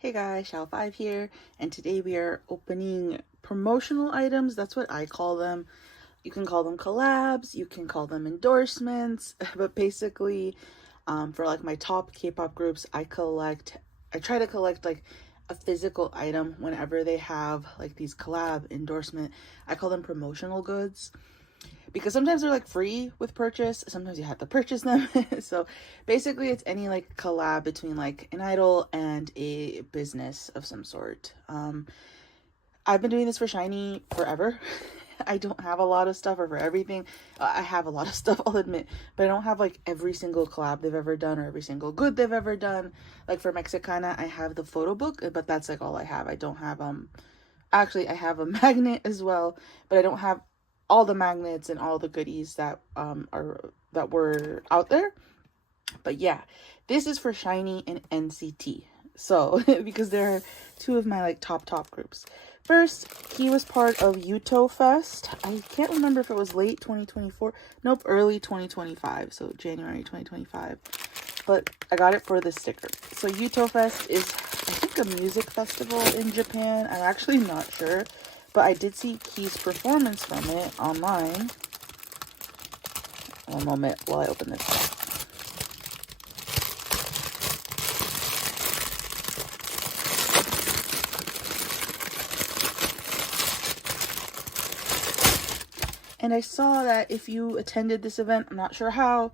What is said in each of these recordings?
Hey guys, Shao5 here, and today we are opening promotional items. That's what I call them. You can call them collabs, you can call them endorsements, but basically, for like my top K-pop groups, I try to collect like a physical item whenever they have like these collab endorsement. I call them promotional goods, because sometimes they're like free with purchase, sometimes you have to purchase them. So basically it's any like collab between like an idol and a business of some sort. I've been doing this for SHINee forever. I don't have a lot of stuff, or for everything. I have a lot of stuff, I'll admit, but I don't have like every single collab they've ever done or every single good they've ever done. Like for Mexicana, I have the photo book, but that's like all I have. I don't have actually I have a magnet as well, but I don't have all the magnets and all the goodies that were out there. But yeah, this is for SHINee and NCT. So because they're two of my like top groups. First, he was part of Yuto Fest. I can't remember if it was late 2024. Nope, early 2025. So January 2025. But I got it for the sticker. So Yuto Fest is, I think, a music festival in Japan. I'm actually not sure, but I did see Key's performance from it online. One moment while I open this up. And I saw that if you attended this event, I'm not sure how,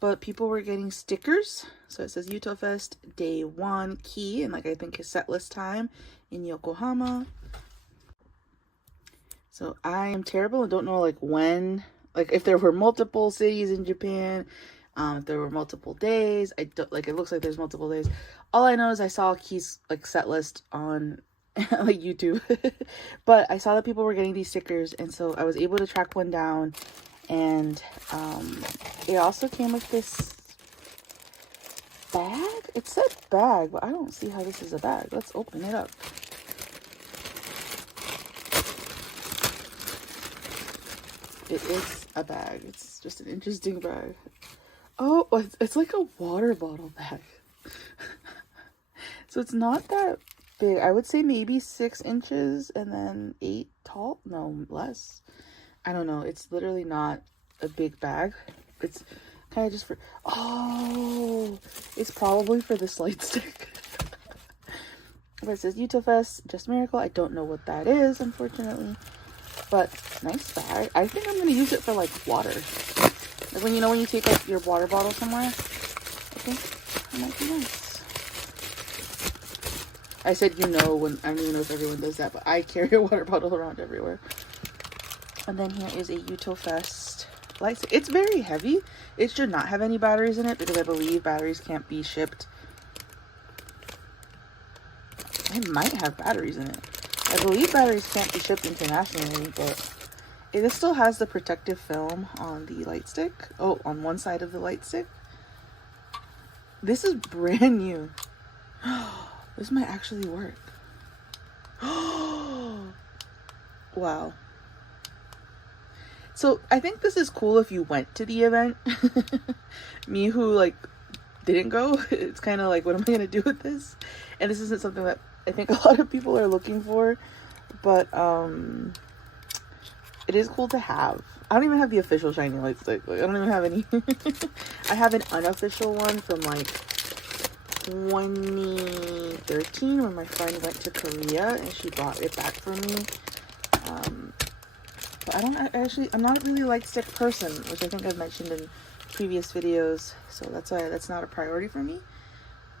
but people were getting stickers. So it says Yuto Fest Day 1 Key, and like I think his set list time in Yokohama. So I am terrible and don't know like when, like if there were multiple cities in Japan, if there were multiple days. I don't, like, it looks like there's multiple days. All I know is I saw Key's like set list on like YouTube. But I saw that people were getting these stickers, and so I was able to track one down. And it also came with this bag. It said bag, but I don't see how this is a bag. Let's open it up. It is a bag. It's just an interesting bag. Oh, it's like a water bottle bag. So it's not that big. I would say maybe 6 inches and then 8 tall. No, less. I don't know. It's literally not a big bag. It's kind of just for... Oh, it's probably for this light stick. But it says Yuto Fest, Just Miracle. I don't know what that is, unfortunately. But nice bag. I think I'm going to use it for like water. Like when you take like your water bottle somewhere. I think it might be nice. I said when I don't even know if everyone does that, but I carry a water bottle around everywhere. And then here is a Yuto Fest light stick. It's very heavy. It should not have any batteries in it because I believe batteries can't be shipped. It might have batteries in it. I believe batteries can't be shipped internationally, but this still has the protective film on the light stick. Oh, on one side of the light stick. This is brand new. This might actually work. Wow. So I think this is cool if you went to the event. Me who like didn't go, it's kind of like, what am I gonna do with this? And this isn't something that I think a lot of people are looking for, but it is cool to have. I don't even have the official SHINee light stick. Like, I don't even have any. I have an unofficial one from like 2013 when my friend went to Korea and she brought it back for me. But I'm not really a light stick person, which I think I've mentioned in previous videos, so that's why that's not a priority for me.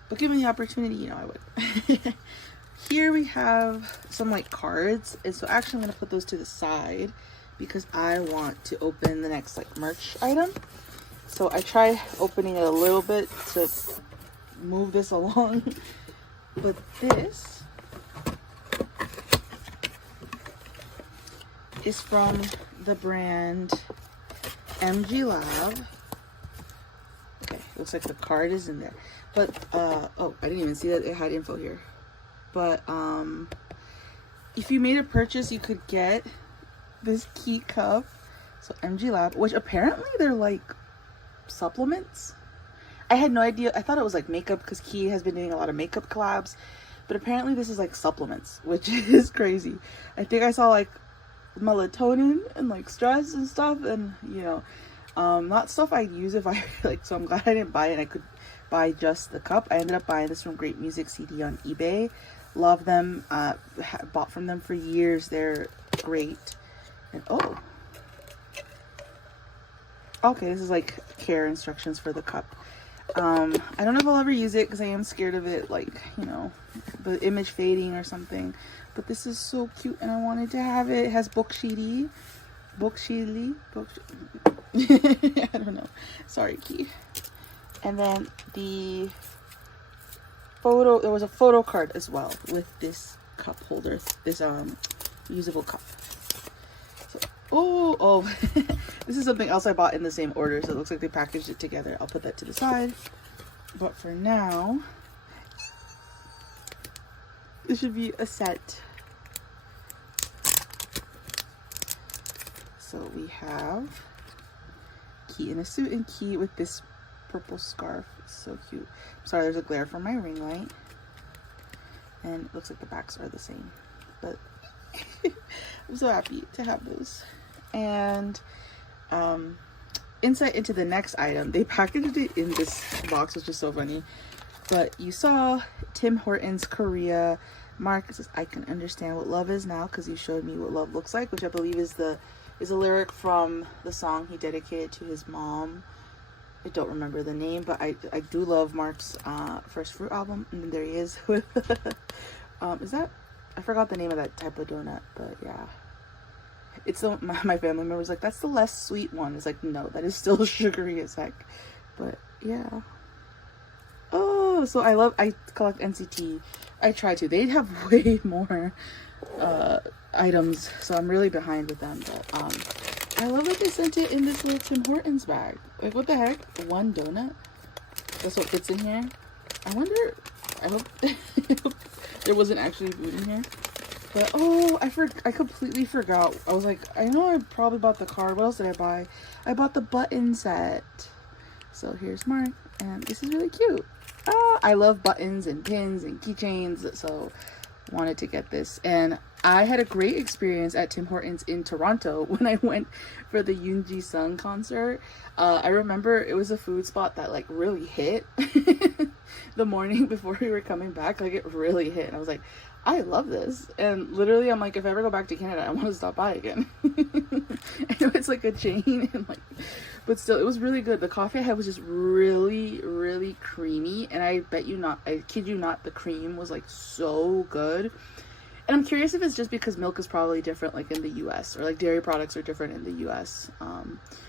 But given the opportunity, I would. Here we have some like cards, and so actually I'm going to put those to the side because I want to open the next like merch item. So I try opening it a little bit to move this along. But this is from the brand MG Lab. Okay, looks like the card is in there. But oh, I didn't even see that it had info here. But if you made a purchase, you could get this key cup. So MG Lab, which apparently they're like supplements. I had no idea. I thought it was like makeup because Key has been doing a lot of makeup collabs, but apparently this is like supplements, which is crazy. I think I saw like melatonin and like stress and stuff, and you know, not stuff I'd use if I like, so I'm glad I didn't buy it and I could buy just the cup. I ended up buying this from Great Music CD on eBay. Love them. Bought from them for years. They're great. And oh, okay, this is like care instructions for the cup. I don't know if I'll ever use it because I am scared of it, like, you know, the image fading or something. But this is so cute and I wanted to have it. It has I don't know. Sorry, Key. And then the photo, there was a photo card as well with this cup holder, this usable cup. So, oh, this is something else I bought in the same order, so it looks like they packaged it together. I'll put that to the side. But for now, this should be a set. So we have Key in a suit and Key with this purple scarf. It's so cute. I'm sorry, there's a glare from my ring light. And it looks like the backs are the same. But I'm so happy to have those. And insight into the next item. They packaged it in this box, which is so funny. But you saw Tim Hortons Korea mark. It says, "I can understand what love is now because you showed me what love looks like," which I believe is a lyric from the song he dedicated to his mom. I don't remember the name, but I do love Mark's First Fruit album. And there he is with is that, I forgot the name of that type of donut, but yeah, it's the, my family member was like, that's the less sweet one. It's like, no, that is still sugary as heck. But yeah. Oh, so I collect NCT. I try to. They have way more items, so I'm really behind with them. But I love that they sent it in this little Tim Hortons bag. Like, what the heck? One donut? That's what fits in here? I wonder, I hope there wasn't actually food in here. But oh, I completely forgot. I was like, I know I probably bought the card. What else did I buy? I bought the button set. So here's Mark, and this is really cute. I love buttons and pins and keychains, so wanted to get this. And I had a great experience at Tim Hortons in Toronto when I went for the Yoonji Sung concert. I remember it was a food spot that like really hit the morning before we were coming back. Like, it really hit, and I was like, I love this. And literally I'm like, if I ever go back to Canada, I want to stop by again. I know it's like a chain and like, but still, it was really good. The coffee I had was just really, really creamy. And I kid you not, the cream was like so good. And I'm curious if it's just because milk is probably different like in the US, or like dairy products are different in the US.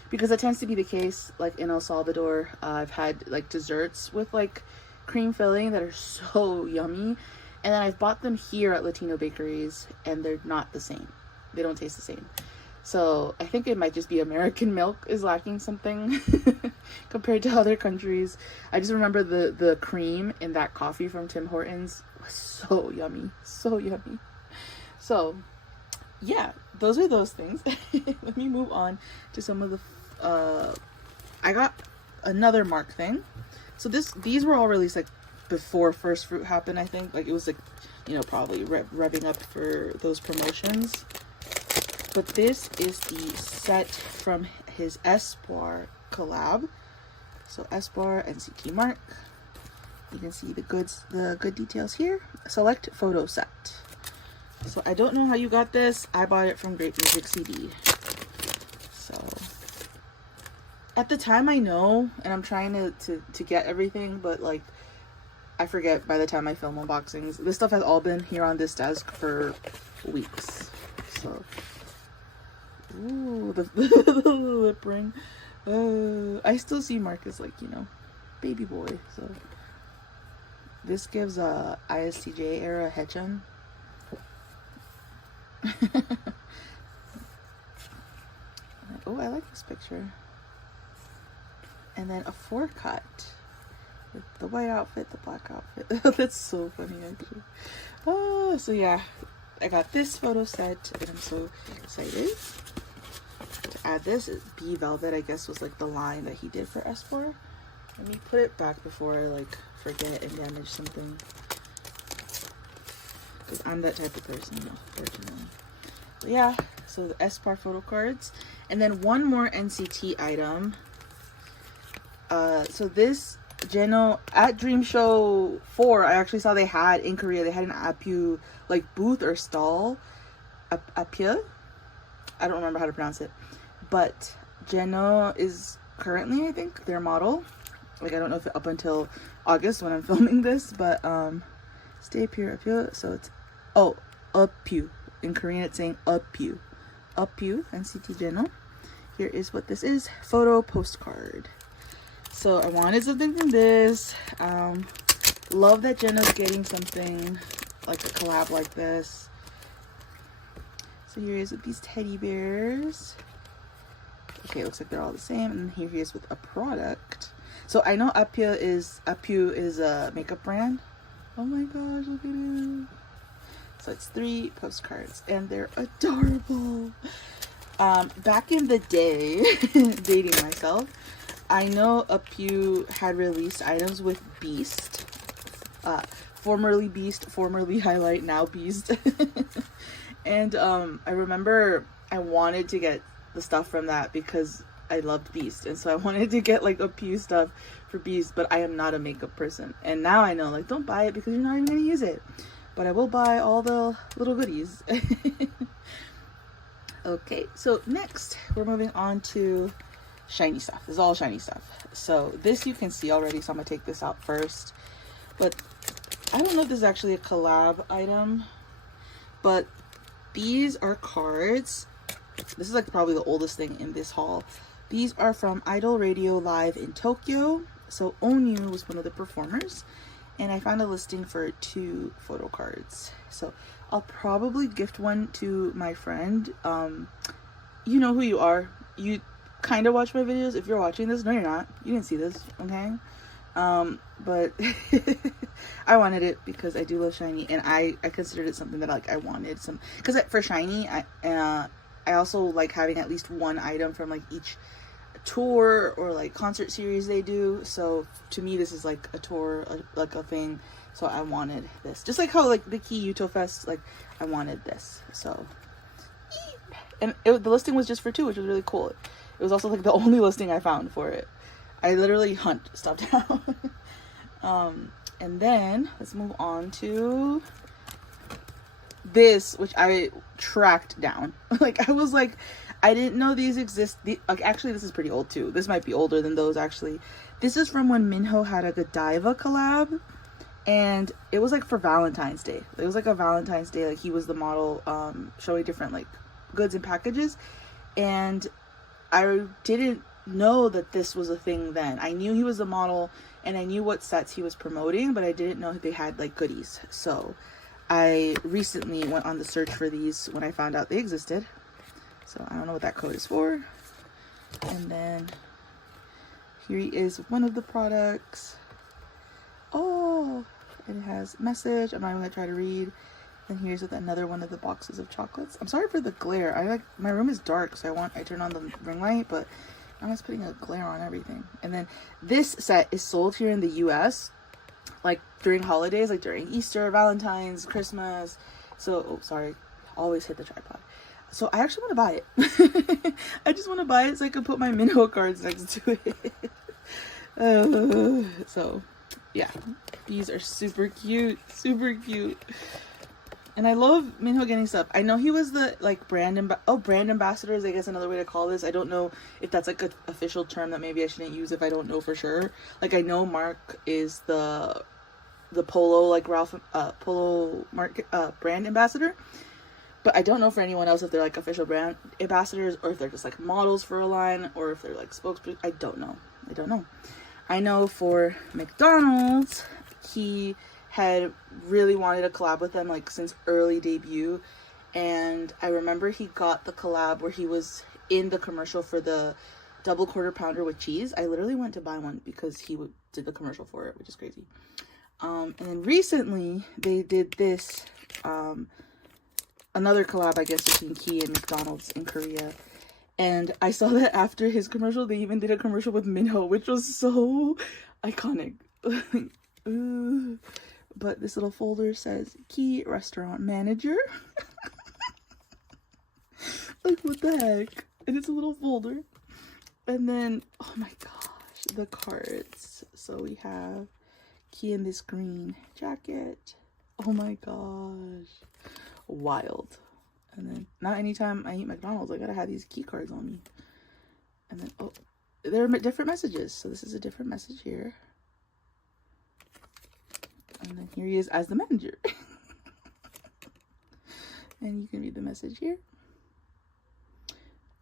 Because that tends to be the case. Like in El Salvador, I've had like desserts with like cream filling that are so yummy. And then I've bought them here at Latino bakeries and they're not the same. They don't taste the same. So I think it might just be American milk is lacking something compared to other countries. I just remember the cream in that coffee from Tim Hortons was so yummy. So yummy. So yeah, those are those things. Let me move on to some of the, I got another Mark thing. So these were all released like before First Fruit happened, I think. Like, it was like, you know, probably revving up for those promotions. But this is the set from his Espoir collab. So Espoir, NCT Mark. You can see the good details here. Select photo set. So I don't know how you got this. I bought it from Great Music CD. So at the time, I know, and I'm trying to get everything, but like, I forget by the time I film unboxings. This stuff has all been here on this desk for weeks. So, ooh, the lip ring. I still see Marcus like, you know, baby boy. So, this gives a ISTJ era Haechan. Oh, I like this picture. And then a 4-cut. With the white outfit, the black outfit. That's so funny, actually. Oh, so yeah, I got this photo set, and I'm so excited to add this. B Velvet, I guess, was like the line that he did for S4. Let me put it back before I like forget and damage something. because I'm that type of person, unfortunately. But yeah, so the S-Par photo cards. And then one more NCT item. So this Chenle at Dream Show 4, I actually saw they had in Korea, they had an Apyu like booth or stall. Apyu? I don't remember how to pronounce it. But Chenle is currently, I think, their model. Like, I don't know if up until August when I'm filming this, but stay up here, Apyu. So it's Apyu. In Korean it's saying Apyu. Apyu, NCT Chenle. Here is what this is. Photo postcard. So I wanted something from this. Love that Chenle's getting something like a collab like this. So here he is with these teddy bears. Okay, it looks like they're all the same. And here he is with a product. So I know Apyu is a makeup brand. Oh my gosh, look at it. So it's 3 postcards and they're adorable. Back in the day, dating myself, I know Apyu had released items with Beast. Formerly Beast, formerly Highlight, now Beast. And I remember I wanted to get the stuff from that because I loved Beast. And so I wanted to get like Apyu stuff for Beast, but I am not a makeup person. And now I know, like, don't buy it because you're not even going to use it. But I will buy all the little goodies. Okay, so next we're moving on to SHINee stuff. This is all SHINee stuff. So this you can see already, so I'm gonna take this out first. But I don't know if this is actually a collab item, but these are cards. This is like probably the oldest thing in this haul. These are from Idol Radio Live in Tokyo. So Onyu was one of the performers, and I found a listing for 2 photo cards. So I'll probably gift one to my friend. You know who you are. You kind of watch my videos. If you're watching this, no you're not. You didn't see this, okay? But I wanted it because I do love SHINee, and I considered it something that like I wanted some, because for SHINee I also like having at least one item from like each tour or like concert series they do. So to me this is like a tour, like a thing. So I wanted this, just like how like the Key Yuto Fest, like I wanted this. So, and the listing was just for 2, which was really cool. It was also like the only listing I found for it. I literally hunt stuff down. And then let's move on to this, which I tracked down. Like I was like, I didn't know these exist. Like actually this is pretty old too. This might be older than those actually. This is from when Minho had a Godiva collab, and it was like for Valentine's Day. It was like a Valentine's Day, like he was the model, showing different like goods and packages, and I didn't know that this was a thing then. I knew he was the model and I knew what sets he was promoting, but I didn't know they had like goodies. So I recently went on the search for these when I found out they existed. So I don't know what that code is for. And then here he is with one of the products. Oh, it has message. I'm not even gonna try to read. And here's with another one of the boxes of chocolates. I'm sorry for the glare. I like, my room is dark, so I turn on the ring light, but I'm just putting a glare on everything. And then this set is sold here in the US like during holidays, like during Easter, Valentine's, Christmas. So, oh, sorry, always hit the tripod. So I actually want to buy it. I just want to buy it so I can put my Minho cards next to it. So yeah, these are super cute, super cute. And I love Minho getting stuff. I know he was the like brand ambassador is I guess another way to call this. I don't know if that's like an official term that maybe I shouldn't use if I don't know for sure. Like I know Mark is the Polo, like Ralph Polo Mark brand ambassador. But I don't know for anyone else if they're like official brand ambassadors or if they're just like models for a line or if they're like spokespeople. I don't know. I know for McDonald's, he had really wanted a collab with them like since early debut, and I remember he got the collab where he was in the commercial for the double quarter pounder with cheese. I literally went to buy one because he did the commercial for it, which is crazy. And then recently they did this another collab, I guess, between Key and McDonald's in Korea, and I saw that after his commercial they even did a commercial with Minho, which was so iconic. but this little folder says Key Restaurant Manager. Like, what the heck? And it's a little folder. And then, oh my gosh, the cards. So we have Key in this green jacket. Oh my gosh. Wild. And then, not anytime I eat McDonald's, I gotta have these key cards on me. And then, oh, there are different messages. So this is a different message here. And then here he is as the manager. And you can read the message here.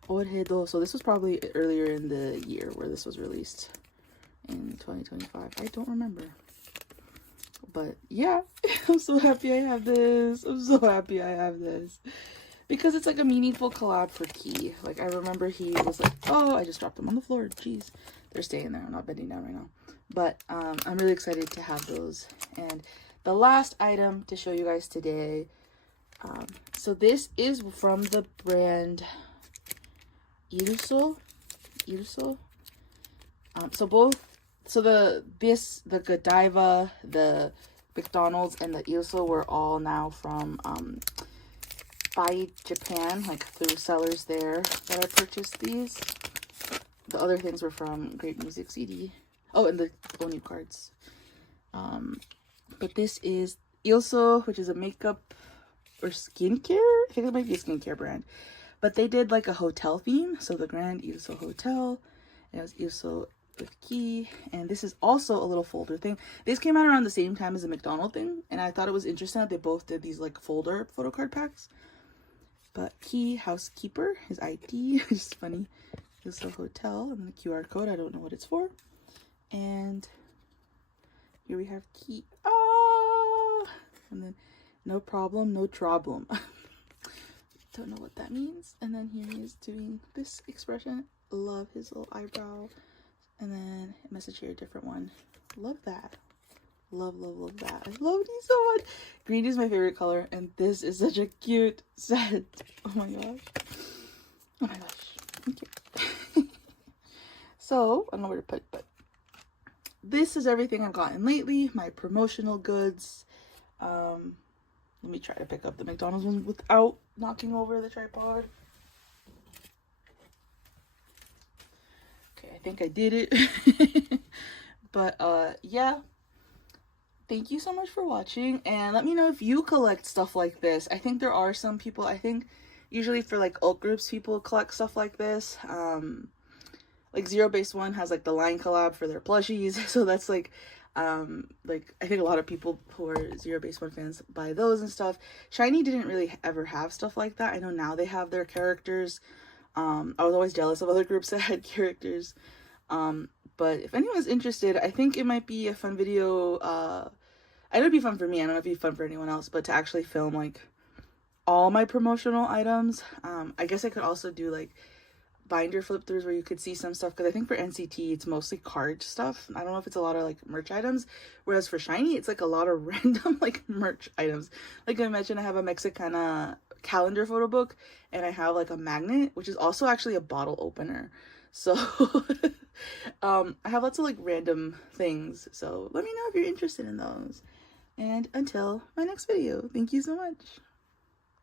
So this was probably earlier in the year where this was released in 2025. I don't remember. But yeah, I'm so happy I have this. I'm so happy I have this. Because it's like a meaningful collab for Key. Like, I remember he was like, oh, I just dropped them on the floor. Jeez. They're staying there. I'm not bending down right now. But I'm really excited to have those. And the last item to show you guys today. So this is from the brand Irso. The Godiva, the McDonald's, and the Irso were all now from by Japan, like through sellers there that I purchased these. The other things were from Great Music CD. Oh, and the Onu cards. But this is Irso, which is a makeup or skincare. I think it might be a skincare brand. But they did like a hotel theme. So the Grand Irso Hotel. And it was Irso with Key. And this is also a little folder thing. This came out around the same time as the McDonald's thing. And I thought it was interesting that they both did these like folder photo card packs. But Key Housekeeper, his ID, which is funny. Irso Hotel, and then the QR code. I don't know what it's for. And here we have Key. Ah! And then no problem, no trouble. Don't know what that means. And then here he is doing this expression. Love his little eyebrow. And then a message here, a different one. Love that. Love that. I love these so much. Green is my favorite color, and this is such a cute set. Oh my gosh. Oh my gosh. Thank you. So, I don't know where to put it, but this is everything I've gotten lately. My promotional goods. Let me try to pick up the McDonald's one without knocking over the tripod. Okay, I think I did it. But yeah. Thank you so much for watching, and let me know if you collect stuff like this. I think there are some people, I think usually for like alt groups, people collect stuff like this. Like Zero Base One has like the line collab for their plushies, so that's like I think a lot of people who are Zero Base One fans buy those and stuff. SHINee didn't really ever have stuff like that. I know now they have their characters. I was always jealous of other groups that had characters. But if anyone's interested, I think it might be a fun video. I know it'd be fun for me. I don't know if it'd be fun for anyone else, but to actually film like all my promotional items. I guess I could also do like binder flip throughs where you could see some stuff, because I think for NCT it's mostly card stuff. I don't know if it's a lot of like merch items, whereas for SHINee it's like a lot of random like merch items. Like, imagine I have a Mexicana calendar photo book, and I have like a magnet, which is also actually a bottle opener. So I have lots of like random things, so let me know if you're interested in those. And until my next video, thank you so much.